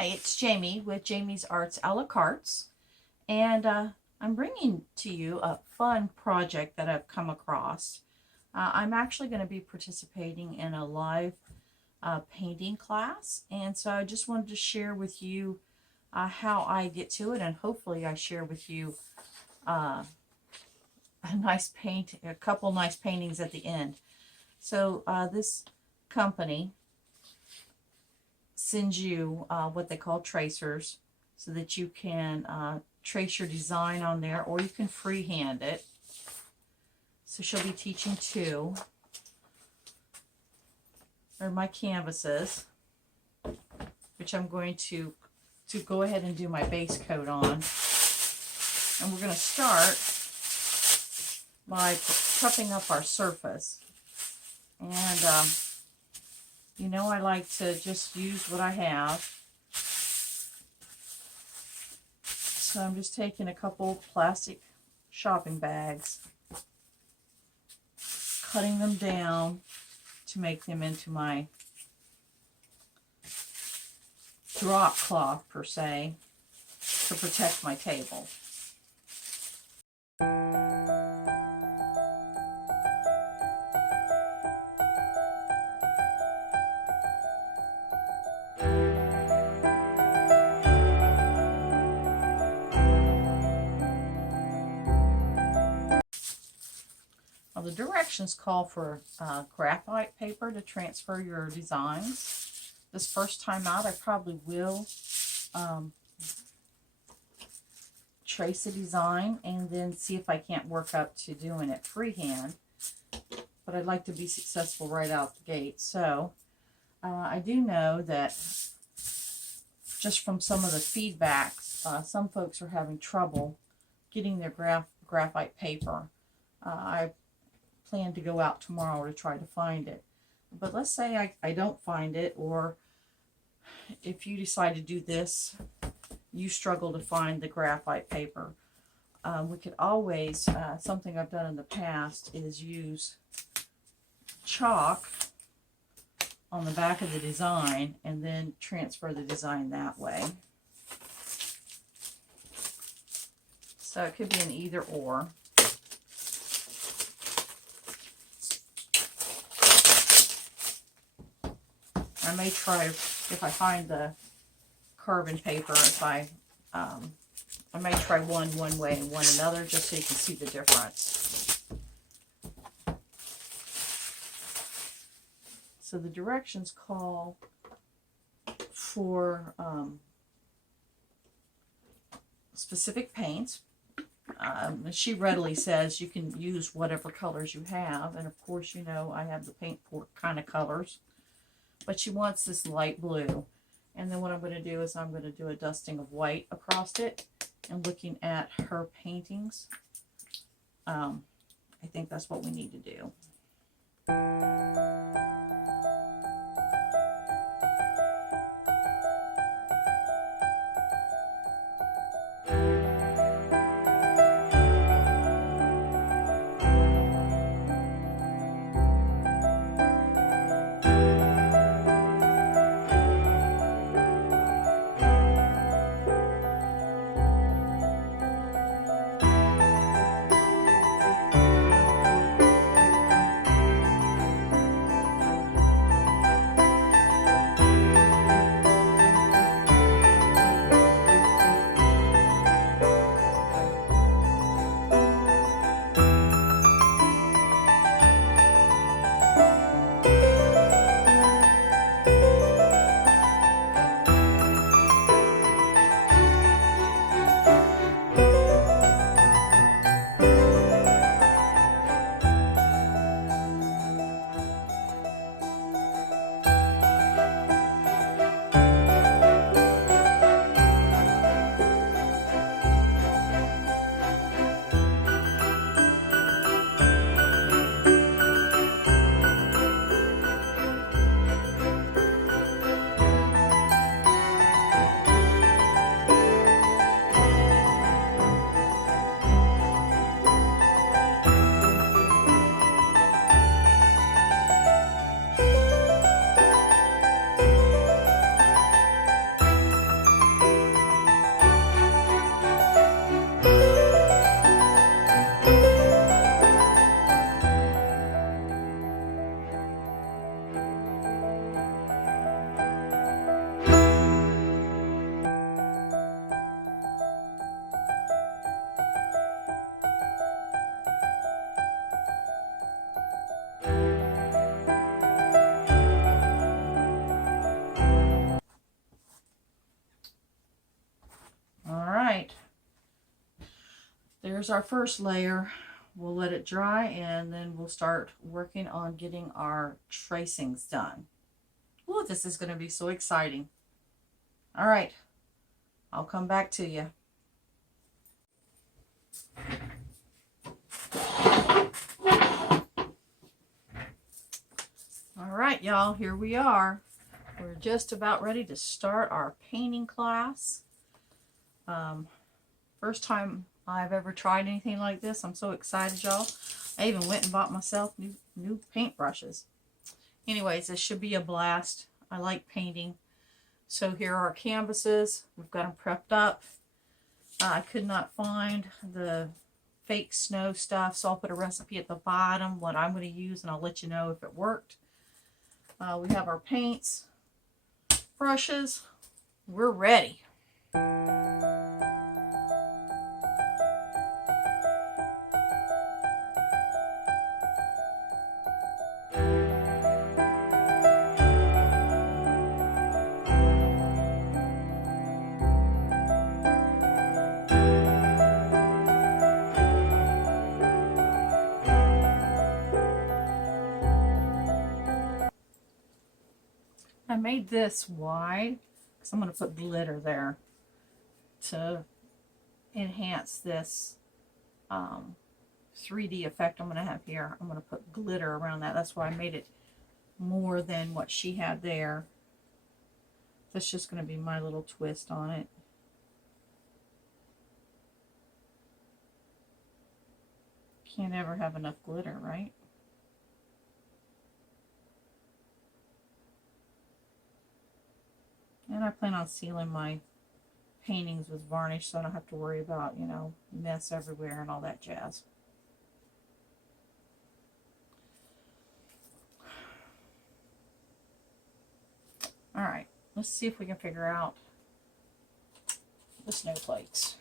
Hi, it's Jamie with JamiesArtsaLaCartes, and I'm bringing to you a fun project that I've come across. I'm actually going to be participating in a live painting class, and so I just wanted to share with you how I get to it, and hopefully I share with you a couple nice paintings at the end. So this company sends you what they call tracers so that you can trace your design on there, or you can freehand it. So she'll be teaching two. They're my canvases, which I'm going to go ahead and do my base coat on. And we're going to start by prepping up our surface. And you know, I like to just use what I have. So I'm just taking a couple plastic shopping bags, cutting them down to make them into my drop cloth, per se, to protect my table. The directions call for graphite paper to transfer your designs. This first time out, I probably will trace a design and then see if I can't work up to doing it freehand. But I'd like to be successful right out the gate. So I do know that just from some of the feedback, some folks are having trouble getting their graphite paper. I plan to go out tomorrow to try to find it. But let's say I don't find it, or if you decide to do this, you struggle to find the graphite paper. We could always, something I've done in the past is use chalk on the back of the design and then transfer the design that way. So it could be an either or. I may try, if I find the carbon paper, I may try one way and one another, just so you can see the difference. So the directions call for specific paints. She readily says you can use whatever colors you have, and of course, you know, I have the paint port kind of colors. But she wants this light blue. And then what I'm going to do is I'm going to do a dusting of white across it. And looking at her paintings, I think that's what we need to do. there's our first layer. We'll let it dry and then we'll start working on getting our tracings done. Oh, this is going to be so exciting. All right, I'll come back to you. All right, y'all, here we are. We're just about ready to start our painting class. First time I've ever tried anything like this. I'm so excited, y'all. I even went and bought myself new paintbrushes. Anyways, this should be a blast. I like painting. So here are our canvases. We've got them prepped up. I could not find the fake snow stuff, so I'll put a recipe at the bottom, what I'm going to use, and I'll let you know if it worked. We have our paints, brushes. We're ready. I made this wide because I'm going to put glitter there to enhance this 3D effect I'm going to have here. I'm going to put glitter around that. That's why I made it more than what she had there. That's just going to be my little twist on it. Can't ever have enough glitter, right? And I plan on sealing my paintings with varnish so I don't have to worry about, you know, mess everywhere and all that jazz. Alright, let's see if we can figure out the snowflakes.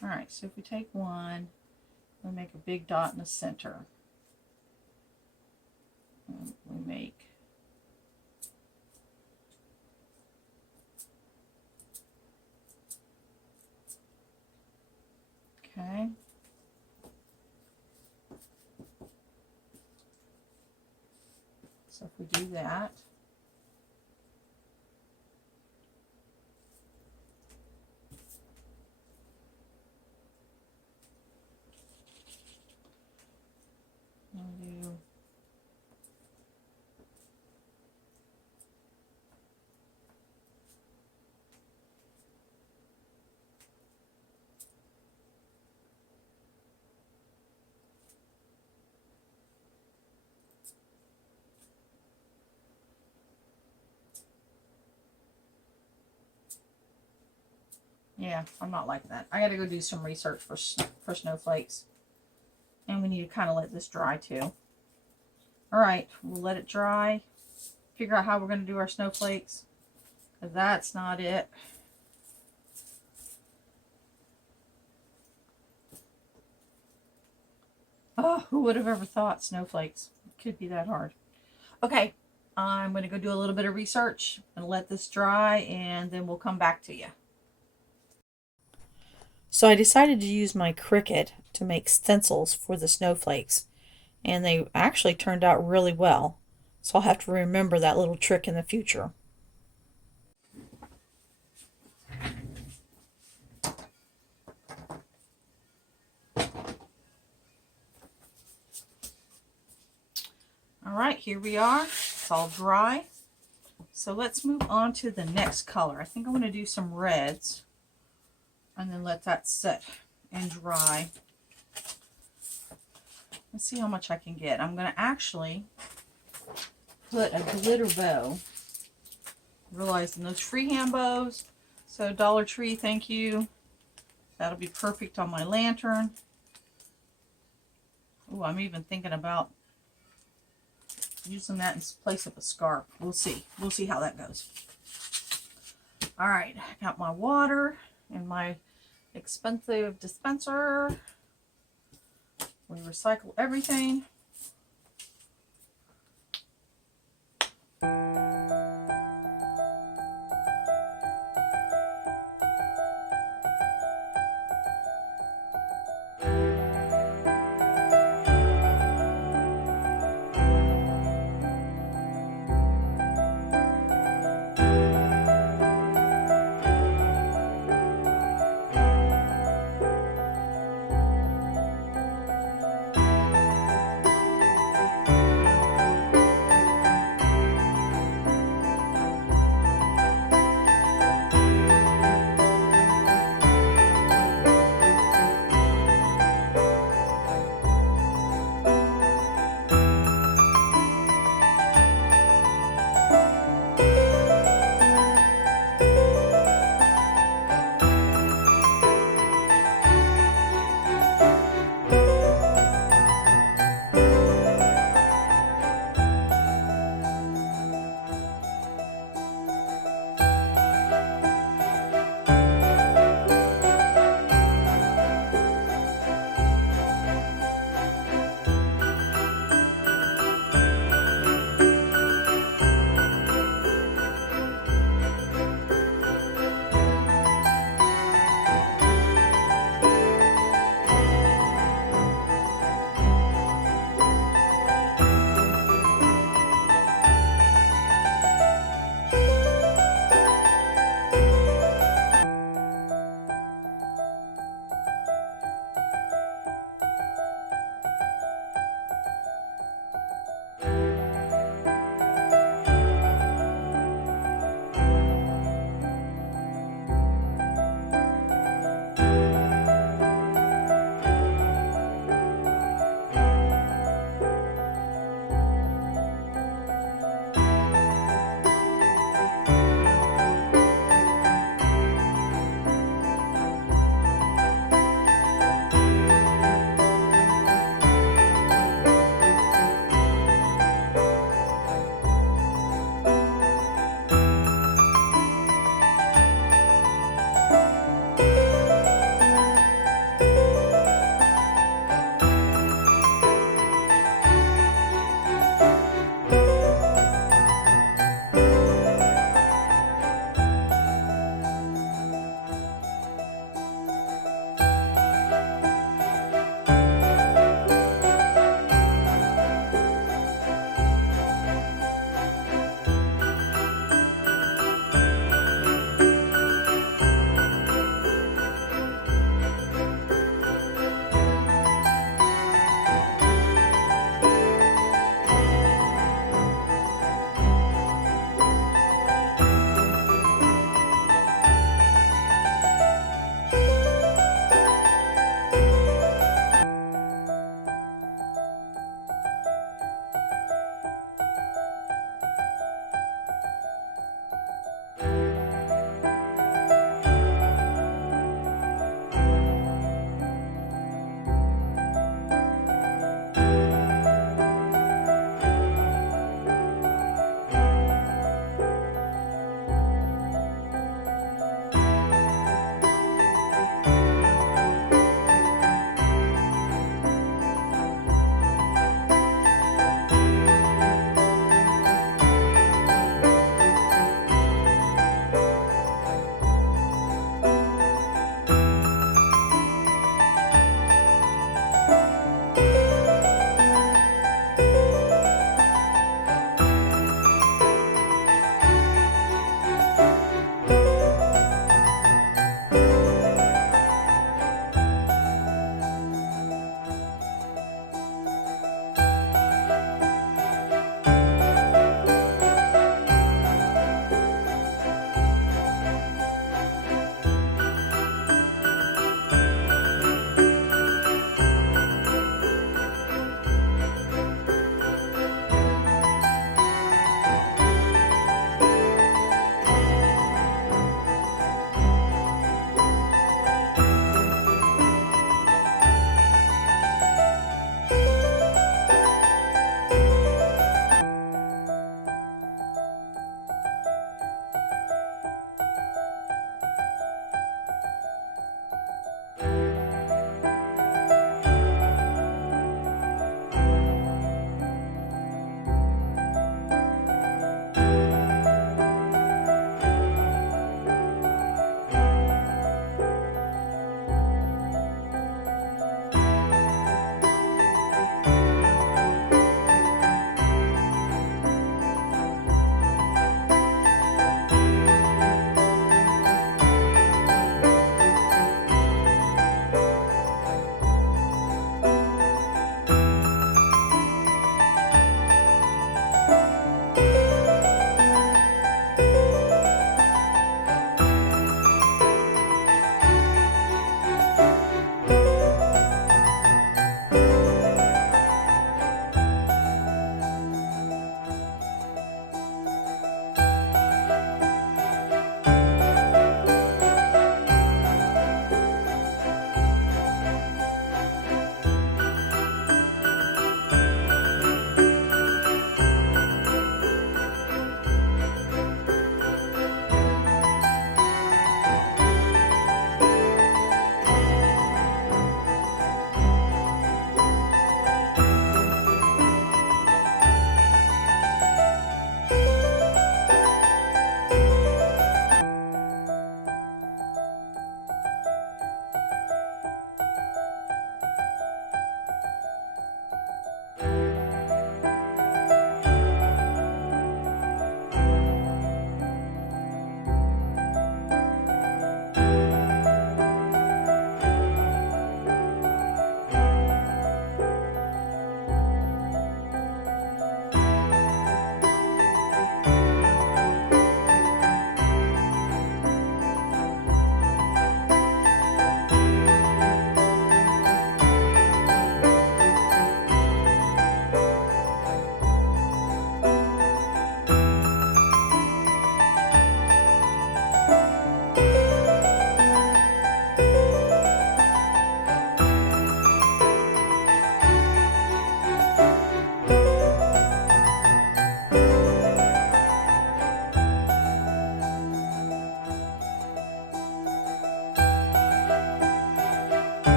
Alright, so if we take one, we make a big dot in the center. And we make okay. So if we do that, we'll do yeah, I'm not like that. I gotta go do some research for snowflakes. And we need to kind of let this dry too. Alright, we'll let it dry. Figure out how we're going to do our snowflakes. Because that's not it. Oh, who would have ever thought snowflakes could be that hard? Okay, I'm going to go do a little bit of research and let this dry, and then we'll come back to you. So I decided to use my Cricut to make stencils for the snowflakes, and they actually turned out really well. So I'll have to remember that little trick in the future. All right, here we are. It's all dry. So let's move on to the next color. I think I'm going to do some reds and then let that set and dry. Let's see how much I can get. I'm going to actually put a glitter bow. Realizing those freehand bows. So Dollar Tree, thank you. That'll be perfect on my lantern. Oh, I'm even thinking about using that in place of a scarf. We'll see. We'll see how that goes. All right, I got my water and my expensive dispenser. We recycle everything.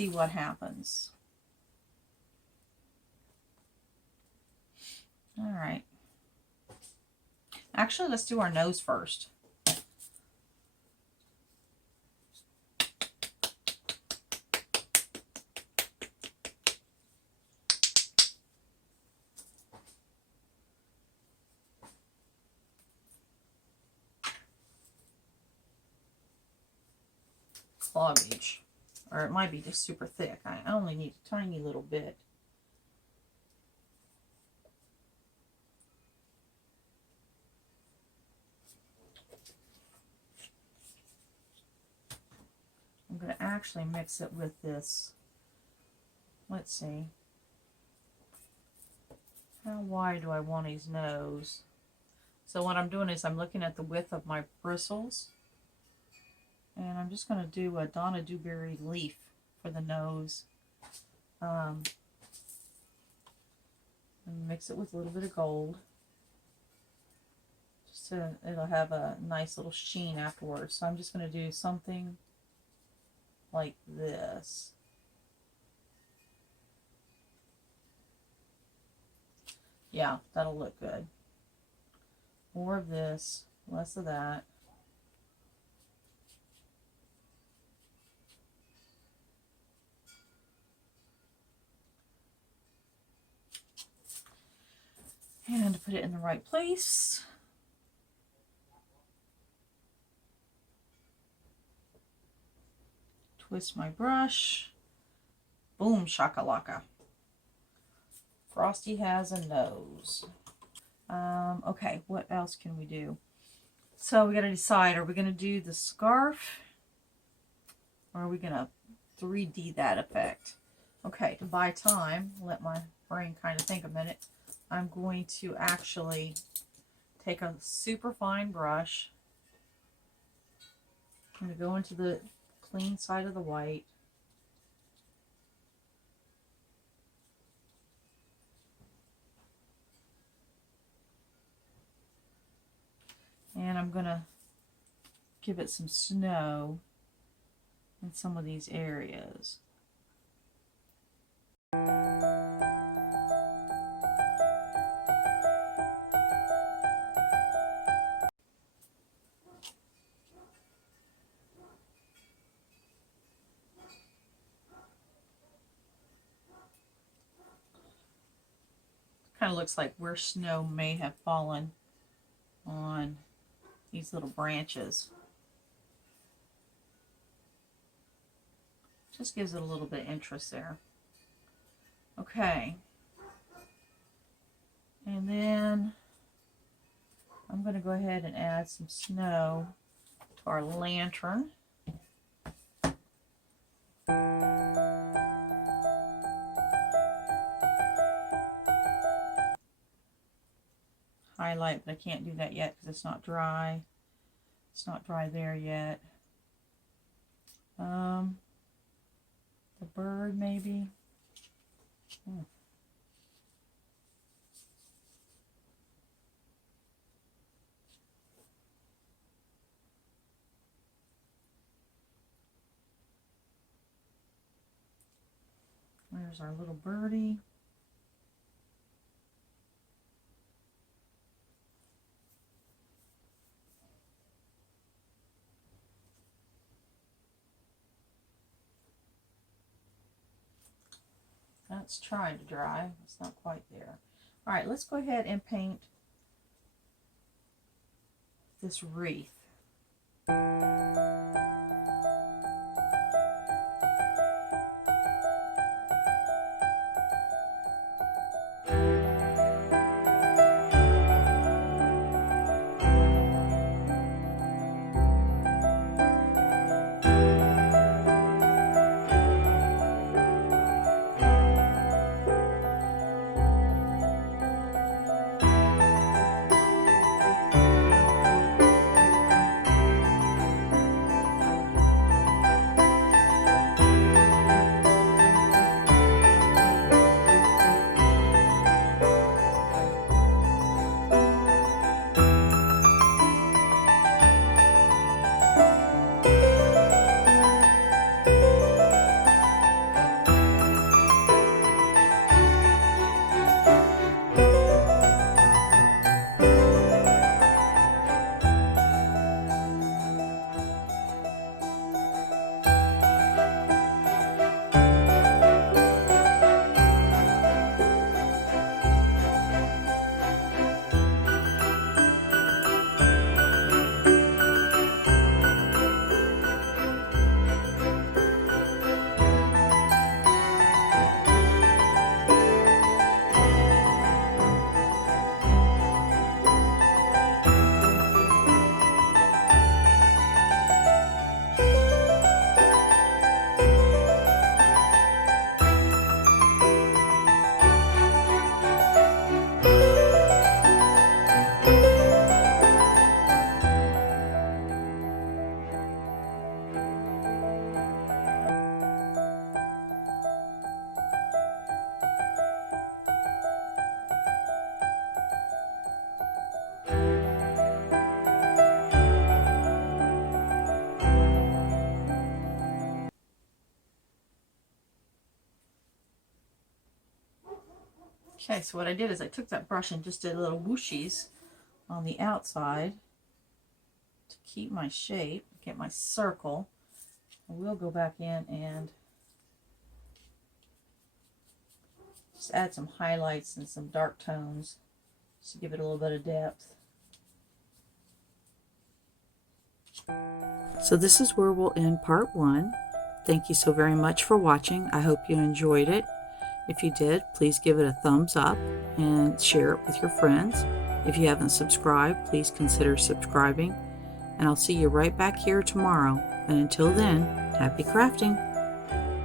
see what happens. All right. Actually, let's do our nose first. Cloggage, or it might be just super thick. I only need a tiny little bit. I'm going to actually mix it with this. Let's see. How wide do I want his nose? So what I'm doing is I'm looking at the width of my bristles. And I'm just going to do a Donna Dewberry leaf for the nose. And mix it with a little bit of gold. Just so it'll have a nice little sheen afterwards. So I'm just going to do something like this. Yeah, that'll look good. More of this, less of that. And put it in the right place. Twist my brush. Boom shakalaka. Frosty has a nose. Okay, what else can we do? So we got to decide, are we going to do the scarf? Or are we going to 3D that effect? Okay, to buy time, let my brain kind of think a minute. I'm going to actually take a super fine brush. I'm going to go into the clean side of the white. And I'm going to give it some snow in some of these areas. Kind of looks like where snow may have fallen on these little branches. Just gives it a little bit of interest there. Okay. And then I'm going to go ahead and add some snow to our lantern. Highlight, but I can't do that yet because it's not dry. It's not dry there yet. The bird maybe. There's our little birdie. That's trying to dry. It's not quite there. All right, let's go ahead and paint this wreath. Okay, so what I did is I took that brush and just did little whooshies on the outside to keep my shape, get my circle. I will go back in and just add some highlights and some dark tones just to give it a little bit of depth. So this is where we'll end part 1. Thank you so very much for watching. I hope you enjoyed it. If you did, please give it a thumbs up and share it with your friends. If you haven't subscribed, please consider subscribing. And I'll see you right back here tomorrow. And until then, happy crafting!